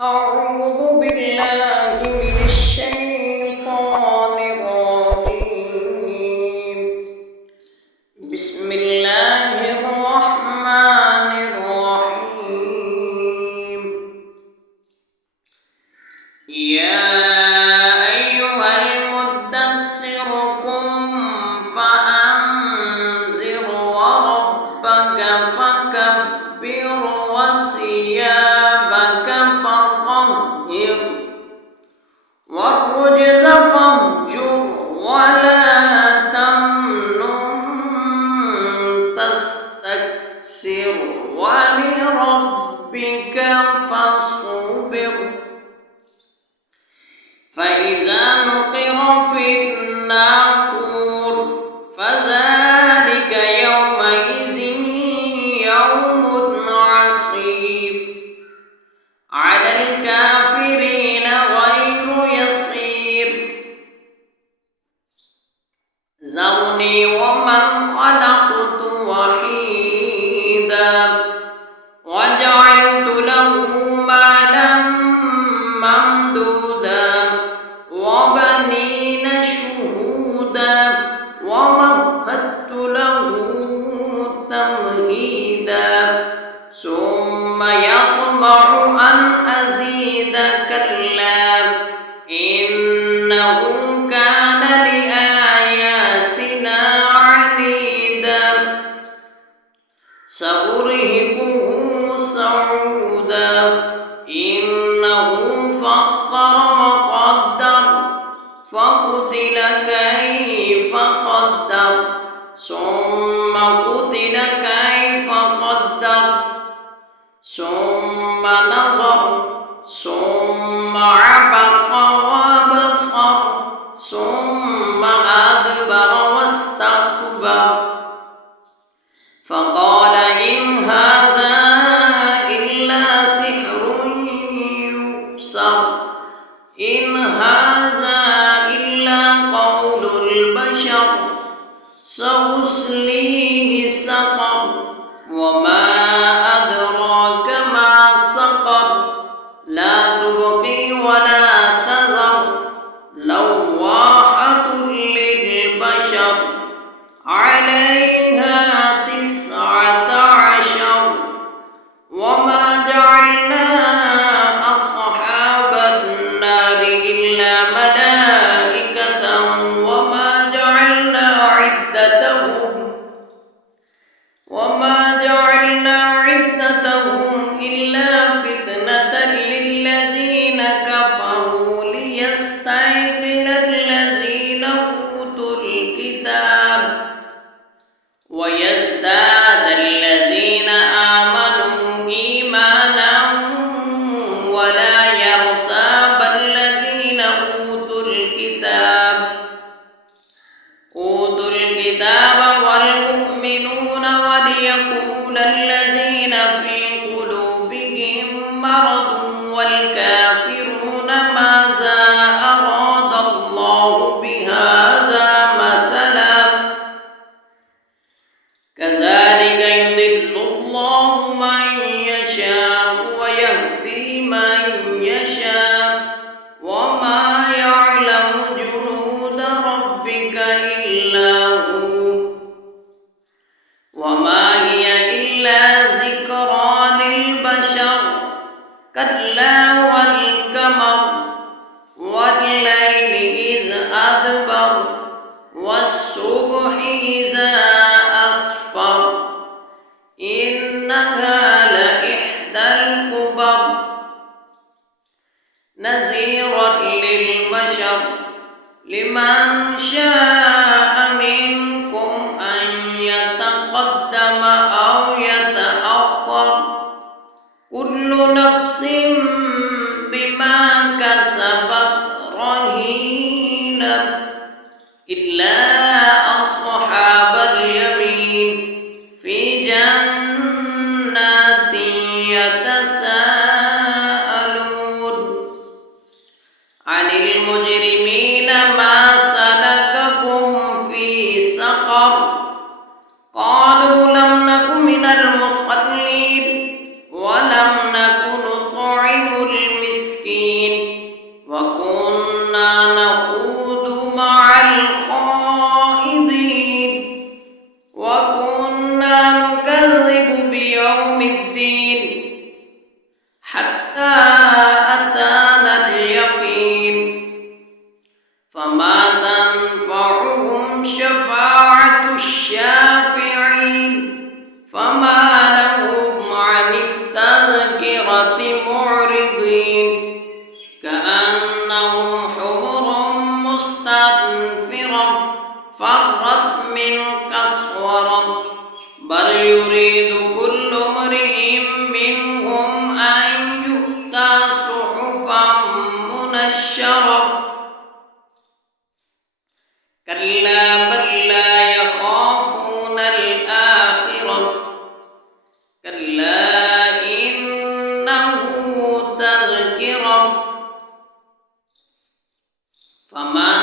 أعوذ بالله من الشيطان الرجيم. بسم الله الرحمن الرحيم. يا أيها المدثر قم فأنذر وربك فكبر وثيابك فطهر والرجز فاهجر ولا تمنن تستكثر ولربك فاصبر فإذا نقر في الناقور فذلك يومئذ يوم عصيب على الكافرين غير يسير. ذرني ومن خلقت وحيدا وجعلت له مالا ممدودا وبنين شهودا ومهدت له تمهيدا ثم يطمع أن أزيد كلا إنه كان لآياتنا عنيدا سأرهقه صعودا إنه فكر وقدر فقتل كيف قدر ثم قتل كيف قدر ثم نظر ثم عبس وبصر ثم أدبر واستكبر فقال إن هذا إلا سحر يؤثر إن هذا إلا قول البشر سأصليه سقر وما أدراك ما سقر لا تبقي ولا تذر لواحة للبشر عليها 19 وما جعلنا أصحاب النار إلا ملائكة وما جعلنا عدتهم إلا فتنة للذين كفروا ليستيقن الذين أوتوا الكتاب ويزداد الذين آمنوا إيمانا ولا يرتاب الذين أوتوا الكتاب والمؤمنون وليقول الذين في قلوبهم مرض والكافرون ماذا أراد الله بهذا مثلا كذلك يضل الله من يشاء ويهدي من يشاء وما يعلم جنود ربك إلا هو وما هي إلا ذكرى للبشر كلا والقمر والليل إذ أدبر والصبح إذا أسفر إنها لإحدى الكبر نذيرا للبشر لمن شاء منكم أن يتقدم أو يتأخر كل نفس بما كسبت رهينة إلا أصحاب اليمين في جنات يتساءلون عن المجرمين ما سلككم في سقر قالوا لم نك من المصلين ولم نك نطعم المسكين حتى أتانا اليقين فما تنفعهم شفاعة الشافعين فما لهم عن التذكرة معرضين كأنهم حمر مستنفرة فرت من قسورة بل يريد كل امرئ منهم أن يؤتى صحفا منشرة كلا بل لا يخافون الآخرة كلا إنه تذكرة فمن